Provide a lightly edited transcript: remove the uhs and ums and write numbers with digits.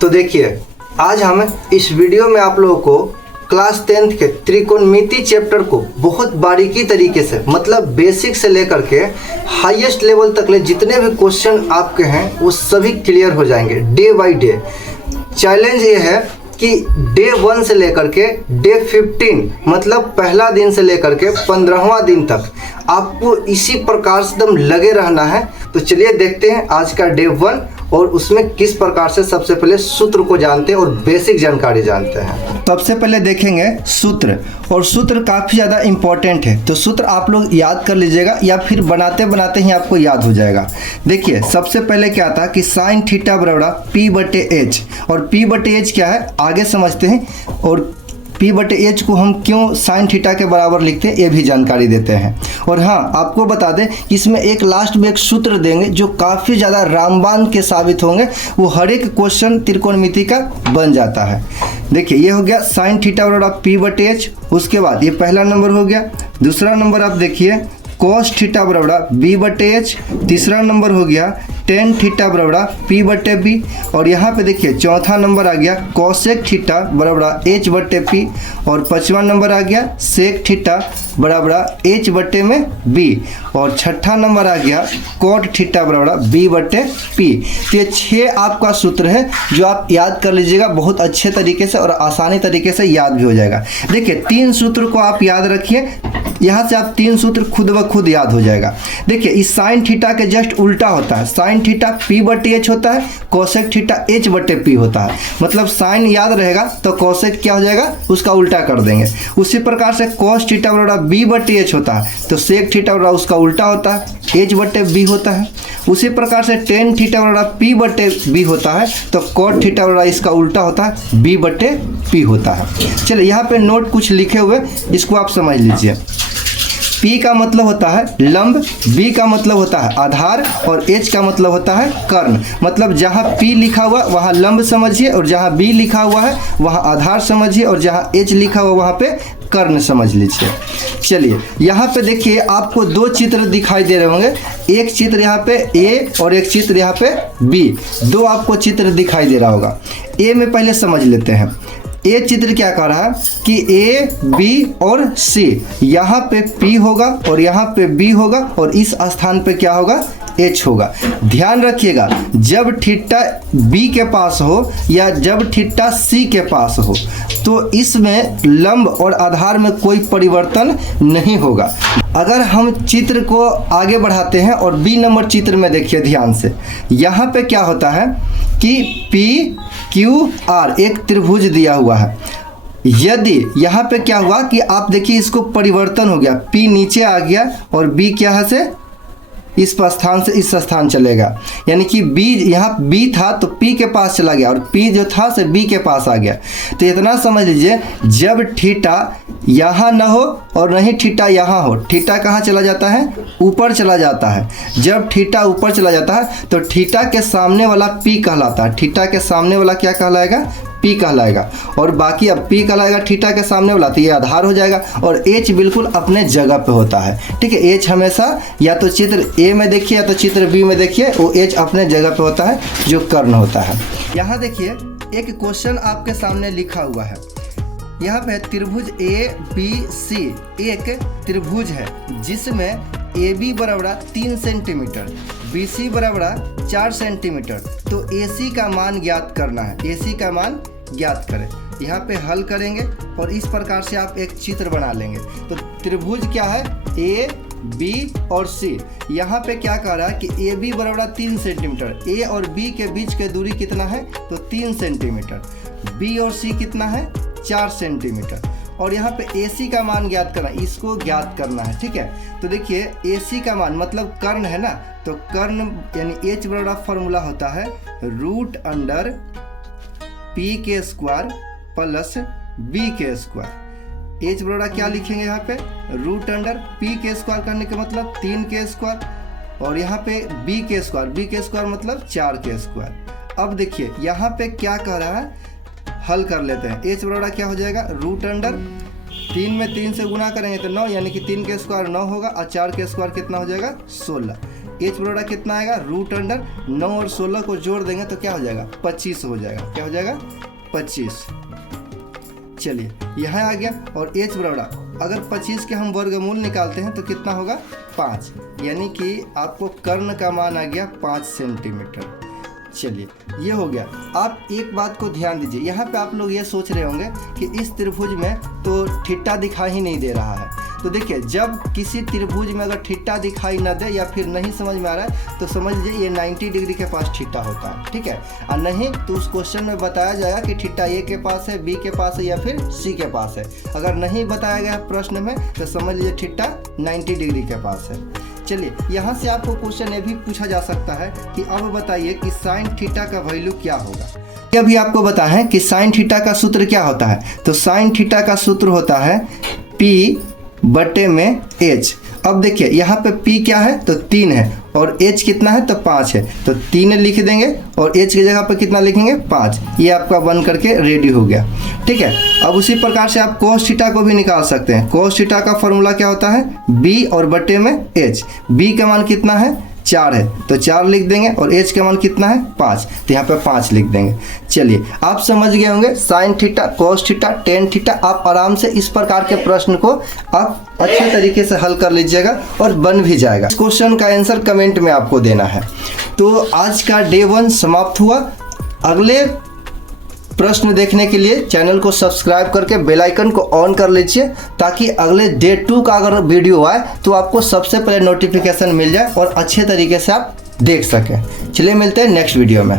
तो देखिए, आज हम इस वीडियो में आप लोगों को क्लास 10th के त्रिकोणमिति चैप्टर को बहुत बारीकी तरीके से, मतलब बेसिक से लेकर के हाईएस्ट लेवल तक ले जितने भी क्वेश्चन आपके हैं वो सभी क्लियर हो जाएंगे डे बाय डे। चैलेंज ये है कि डे 1 से लेकर के डे 15, मतलब पहला दिन से लेकर के 15वां दिन तक आपको इसी प्रकार से एकदम लगे रहना है। तो चलिए देखते हैं आज का डे 1 और उसमें किस प्रकार से सबसे पहले सूत्र को जानते हैं और बेसिक जानकारी जानते हैं। सबसे पहले देखेंगे सूत्र, और सूत्र काफ़ी ज़्यादा इम्पोर्टेंट है, तो सूत्र आप लोग याद कर लीजिएगा या फिर बनाते बनाते ही आपको याद हो जाएगा। देखिए, सबसे पहले क्या था कि साइन थीटा बराबर P/H, और P/H क्या है आगे समझते हैं, और P/H को हम क्यों साइन थीटा के बराबर लिखते हैं ये भी जानकारी देते हैं। और हाँ, आपको बता दें कि इसमें एक लास्ट में एक सूत्र देंगे जो काफ़ी ज़्यादा रामबाण के साबित होंगे, वो हर एक क्वेश्चन त्रिकोणमिति का बन जाता है। देखिए, ये हो गया साइन थीटा बराबर P/H। उसके बाद ये पहला नंबर हो गया। दूसरा नंबर आप देखिए cos थीटा बराबर B/H। तीसरा नंबर हो गया टेन थीटा बराबर P/B। और यहाँ पे देखिए चौथा नंबर आ गया कोसेक थीटा बराबर H/P। और पांचवा नंबर आ गया सेक थीटा बराबर H/B। और छठा नंबर आ गया कोट थीटा बराबर B/P। तो ये 6 आपका सूत्र है जो आप याद कर लीजिएगा बहुत अच्छे तरीके से और आसानी तरीके से याद भी हो जाएगा। देखिए, 3 सूत्र को आप याद रखिए, यहाँ से आप 3 सूत्र खुद ब खुद याद हो जाएगा। देखिए, इस साइन थीटा के जस्ट उल्टा होता है। साइन थीटा P/H होता है, कोसेक थीटा H/P होता है। मतलब साइन याद रहेगा तो कोसेक क्या हो जाएगा, उसका उल्टा कर देंगे। उसी प्रकार से कोस थीटा बराबर B/H होता है तो सेक थीटा बराबर उसका उल्टा होता है, H/B होता है। उसी प्रकार से टेन थीटा बराबर P/B होता है तो कोट थीटा बराबर इसका उल्टा होता है, B/P होता है। चलिए, यहाँ पे नोट कुछ लिखे हुए, इसको आप समझ लीजिए। P का मतलब होता है लंब, B का मतलब होता है आधार, और H का मतलब होता है कर्ण। मतलब जहाँ P लिखा हुआ वहाँ लंब समझिए, और जहाँ B लिखा हुआ है वहाँ आधार समझिए, और जहाँ H लिखा हुआ वहाँ पे कर्ण समझ लीजिए। चलिए, यहाँ पे देखिए आपको 2 चित्र दिखाई दे रहे होंगे, एक चित्र यहाँ पे A और एक चित्र यहाँ पे B। 2 आपको चित्र दिखाई दे रहा होगा। A में पहले समझ लेते हैं। ये चित्र क्या कर रहा है कि A, B और C, यहाँ पे P होगा और यहाँ पे B होगा, और इस स्थान पे क्या होगा, H होगा। ध्यान रखिएगा, जब थीटा B के पास हो या जब थीटा C के पास हो तो इसमें लंब और आधार में कोई परिवर्तन नहीं होगा। अगर हम चित्र को आगे बढ़ाते हैं और B नंबर चित्र में देखिए ध्यान से, यहाँ पे क्या होता है कि PQR एक त्रिभुज दिया हुआ है। यदि यहाँ पे क्या हुआ कि आप देखिए इसको परिवर्तन हो गया, P नीचे आ गया और B क्या से इस स्थान से इस स्थान चलेगा, यानी कि B यहाँ B था तो P के पास चला गया और P जो था से B के पास आ गया। तो इतना समझ लीजिए, जब थीटा यहाँ न हो और नहीं थीटा यहाँ हो, थीटा कहाँ चला जाता है, ऊपर चला जाता है। जब थीटा ऊपर चला जाता है तो थीटा के सामने वाला P कहलाता है। थीटा के सामने वाला क्या कहलाएगा, P कहलाएगा। और बाकी अब P कहलाएगा थीटा के सामने वाला, तो ये आधार हो जाएगा। और H बिल्कुल अपने जगह पे होता है, ठीक है। H हमेशा या तो चित्र A में देखिए या तो चित्र B में देखिए, वो H अपने जगह पे होता है जो कर्ण होता है। यहाँ देखिए एक क्वेश्चन आपके सामने लिखा हुआ है, यहाँ पे त्रिभुज ABC एक त्रिभुज है जिसमें AB बराबर 3 सेंटीमीटर, BC बराबर 4 सेंटीमीटर। तो AC का मान ज्ञात करना है, AC का मान ज्ञात करें। यहाँ पे हल करेंगे और इस प्रकार से आप एक चित्र बना लेंगे। तो त्रिभुज क्या है, A, B और C। यहाँ पे क्या कह रहा है कि AB बराबर 3 सेंटीमीटर, A और B के बीच की दूरी कितना है तो 3 सेंटीमीटर, B और C कितना है 4 सेंटीमीटर। और यहाँ पे AC का मान ज्ञात करना, इसको ज्ञात करना है, ठीक है। तो देखिए AC का मान मतलब कर्ण है ना, तो कर्ण यानी H बराबर फॉर्मूला होता है √अंडर P के स्क्वायर प्लस B के स्क्वायर। H बराबर क्या लिखेंगे यहाँ पे, √अंडर P के स्क्वायर करने के मतलब 3 के स्क्वायर, और यहाँ पे B के स्क्वायर मतलब 4 के स्क्वायर। अब देखिए यहाँ पे क्या कह रहा है, हल कर लेते हैं। H बराबर क्या हो जाएगा, √अंडर 3 में 3 से गुना करेंगे तो 9, यानी कि 3 के स्क्वायर 9 होगा और 4 के स्क्वायर कितना हो जाएगा 16। एच बराबर कितना आएगा, रूट अंडर 9 और 16 को जोड़ देंगे तो क्या हो जाएगा, 25 हो जाएगा। क्या हो जाएगा, 25। चलिए यहाँ आ गया। और एच बराबर अगर 25 के हम वर्गमूल निकालते हैं तो कितना होगा, 5, यानी कि आपको कर्ण का मान आ गया 5 सेंटीमीटर। चलिए ये हो गया। आप एक बात को ध्यान दीजिए, यहाँ पे आप लोग ये सोच रहे होंगे कि इस त्रिभुज में तो ठिट्टा दिखाई ही नहीं दे रहा है। तो देखिए, जब किसी त्रिभुज में अगर ठिट्टा दिखाई न दे या फिर नहीं समझ में आ रहा है तो समझ लीजिए ये 90 डिग्री के पास ठिट्टा होता है, ठीक है। और नहीं तो उस क्वेश्चन में बताया जाएगा कि ठिट्टा ए के पास है, बी के पास है या फिर सी के पास है। अगर नहीं बताया गया प्रश्न में तो समझ लीजिए ठिट्टा 90 डिग्री के पास है। चलिए यहाँ से आपको क्वेश्चन ये भी पूछा जा सकता है कि अब बताइए कि साइन थीटा का वैल्यू क्या होगा। ये भी आपको बताएं कि साइन थीटा का सूत्र क्या होता है। तो साइन थीटा का सूत्र होता है P बटे में H। अब देखिए यहाँ पे P क्या है, तो 3 है और H कितना है, तो 5 है। तो 3 लिख देंगे और H की जगह पे कितना लिखेंगे, 5। ये आपका बन करके रेडी हो गया, ठीक है। अब उसी प्रकार से आप cos थीटा को भी निकाल सकते हैं। cos थीटा का फॉर्मूला क्या होता है, B और बटे में H। B का मान कितना है, 4 है तो 4 लिख देंगे और H का मान कितना है, 5, तो यहाँ पे 5 लिख देंगे। चलिए आप समझ गए होंगे sine theta, cos theta, tan theta. आप आराम से इस प्रकार के प्रश्न को आप अच्छे तरीके से हल कर लीजिएगा और बन भी जाएगा। इस क्वेश्चन का आंसर कमेंट में आपको देना है। तो आज का डे 1 समाप्त हुआ। अगले प्रश्न देखने के लिए चैनल को सब्सक्राइब करके बेल आइकन को ऑन कर लीजिए ताकि अगले डे 2 का अगर वीडियो आए तो आपको सबसे पहले नोटिफिकेशन मिल जाए और अच्छे तरीके से आप देख सकें। चलिए मिलते हैं नेक्स्ट वीडियो में।